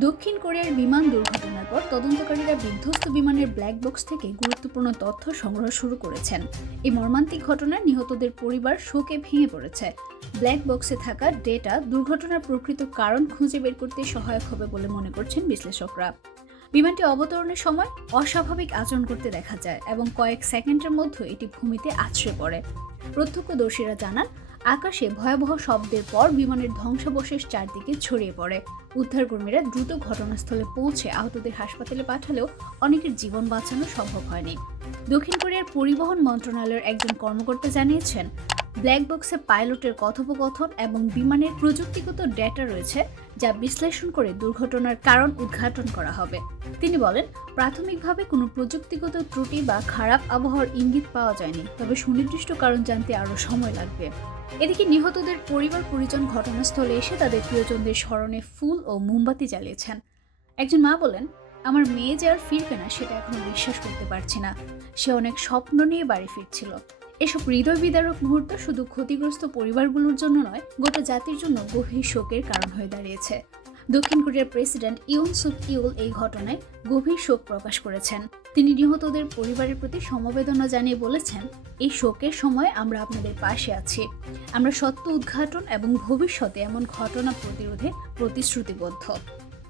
দক্ষিণ কোরিয়ার বিমান দুর্ঘটনার পর তদন্তকারীরা বিধ্বস্ত বিমানের ব্ল্যাক বক্স থেকে গুরুত্বপূর্ণ তথ্য সংগ্রহ শুরু করেছেন। এই মর্মান্তিক ঘটনায় নিহতদের পরিবার শোকে ভেঙে পড়েছে। ব্ল্যাক বক্সে থাকা ডেটা দুর্ঘটনার প্রকৃত কারণ খুঁজে বের করতে সহায়ক হবে বলে মনে করছেন বিশ্লেষকরা। বিমানটি অবতরণের সময় অস্বাভাবিক আচরণ করতে দেখা যায় এবং কয়েক সেকেন্ডের মধ্যে এটি ভূমিতে আছড়ে পড়ে। প্রত্যক্ষদর্শীরা জানান আকাশে ভয়াবহ শব্দের পর বিমানের ধ্বংসাবশেষ চারদিকে ছড়িয়ে পড়ে। উদ্ধারকর্মীরা দ্রুত ঘটনাস্থলে পৌঁছে আহতদের হাসপাতালে পাঠালেও অনেকের জীবন বাঁচানো সম্ভব হয়নি। দক্ষিণ কোরিয়ার পরিবহন মন্ত্রণালয়ের একজন কর্মকর্তা জানিয়েছেন ব্ল্যাক বক্সে পাইলটের কথোপকথন এবং বিমানের প্রযুক্তিগত ডেটা রয়েছে যা বিশ্লেষণ করে দুর্ঘটনার কারণ উদ্ঘাটন করা হবে। তিনি বলেন, প্রাথমিকভাবে কোনো প্রযুক্তিগত ত্রুটি বা খারাপ আবহাওয়ার ইঙ্গিত পাওয়া যায়নি, তবে সুনির্দিষ্ট কারণ জানতে আরও সময় লাগবে। এদিকে নিহতদের পরিবার পরিজন ঘটনাস্থলে এসে তাদের প্রিয়জনদের স্মরণে ফুল ও মোমবাতি জ্বালিয়েছেন। একজন মা বলেন, আমার মেয়ে যে আর ফিরবে না, সেটা এখনও বিশ্বাস করতে পারছি না। সে অনেক স্বপ্ন নিয়ে বাড়ি ফিরছিল। এসব হৃদয় বিদারক মুহূর্ত শুধু ক্ষতিগ্রস্ত পরিবারগুলোর জন্য নয়, গোটা জাতির জন্য গভীর শোকের কারণ হয়ে দাঁড়িয়েছে। দক্ষিণ কোরিয়ার প্রেসিডেন্ট ইউন সুক ইউল এই ঘটনায় গভীর শোক প্রকাশ করেছেন। তিনি নিহতদের পরিবারের প্রতি সমবেদনা জানিয়ে বলেছেন, এই শোকের সময় আমরা আপনাদের পাশে আছি। আমরা সত্য উদ্ঘাটন এবং ভবিষ্যতে এমন ঘটনা প্রতিরোধে প্রতিশ্রুতিবদ্ধ।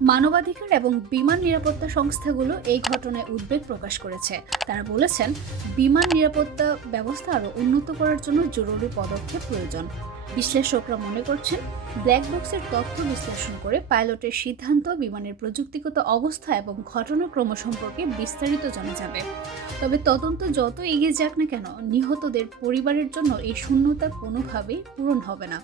মানবাধিকার এবং বিমান নিরাপত্তা সংস্থাগুলো এই ঘটনায় উদ্বেগ প্রকাশ করেছে। তারা বলেছেন, বিমান নিরাপত্তা ব্যবস্থা আরও উন্নত করার জন্য জরুরি পদক্ষেপ প্রয়োজন। বিশ্লেষকরা মনে করছেন ব্ল্যাক বক্সের তথ্য বিশ্লেষণ করে পাইলটের সিদ্ধান্ত, বিমানের প্রযুক্তিগত অবস্থা এবং ঘটনাক্রম সম্পর্কে বিস্তারিত জানা যাবে। তবে তদন্ত যত এগিয়ে যাক না কেন, নিহতদের পরিবারের জন্য এই শূন্যতা কোনোভাবেই পূরণ হবে না।